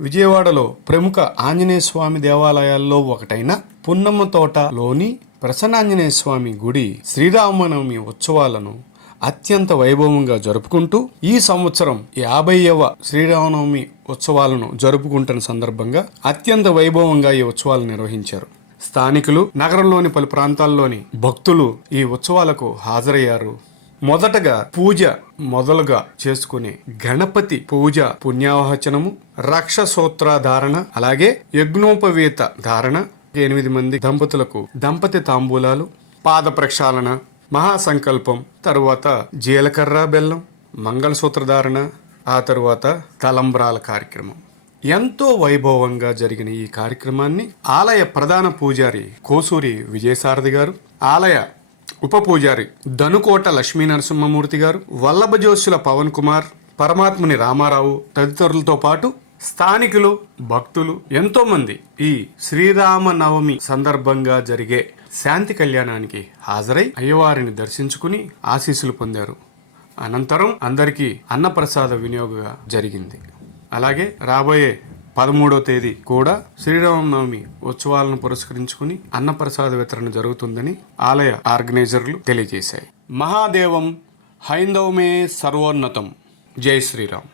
విజయవాడలో ప్రముఖ ఆంజనేయ స్వామి దేవాలయాల్లో ఒకటైన పున్నమ్మ తోటలోని ప్రసన్నాంజనేయ స్వామి గుడి శ్రీరామనవమి ఉత్సవాలను అత్యంత వైభవంగా జరుపుకుంటూ ఈ సంవత్సరం యాభైవ శ్రీరామనవమి ఉత్సవాలను జరుపుకుంటున్న సందర్భంగా అత్యంత వైభవంగా ఈ ఉత్సవాలు నిర్వహించారు. స్థానికులు నగరంలోని పలు ప్రాంతాల్లోని భక్తులు ఈ ఉత్సవాలకు హాజరయ్యారు. మొదటగా పూజ మొదలుగా చేసుకునే గణపతి పూజ పుణ్యావచనము రక్షసూత్ర ధారణ అలాగే యజ్ఞోపవేత ధారణ ఎనిమిది మంది దంపతులకు దంపతి తాంబూలాలు పాద ప్రక్షాళన మహాసంకల్పం తరువాత జీలకర్ర బెల్లం మంగళసూత్ర ధారణ ఆ తరువాత తలంబ్రాల కార్యక్రమం. ఎంతో వైభవంగా జరిగిన ఈ కార్యక్రమాన్ని ఆలయ ప్రధాన పూజారి కోసూరి విజయసారథి గారు ఆలయ ఉప పూజారి ధనుకోట లక్ష్మీ నరసింహమూర్తి గారు వల్లభజోషుల పవన్ కుమార్ పరమాత్ముని రామారావు తదితరులతో పాటు స్థానికులు భక్తులు ఎంతో మంది ఈ శ్రీరామ నవమి సందర్భంగా జరిగే శాంతి కళ్యాణానికి హాజరై అయ్యవారిని దర్శించుకుని ఆశీస్సులు పొందారు. అనంతరం అందరికీ అన్నప్రసాద వినియోగ జరిగింది. అలాగే రాబోయే పదమూడో తేదీ కూడా శ్రీరామనవమి ఉత్సవాలను పురస్కరించుకుని అన్నప్రసాద వితరణ జరుగుతుందని ఆలయ ఆర్గనైజర్లు తెలియజేశాయి. మహాదేవం హైందవమే సర్వోన్నతం. జై శ్రీరామ్.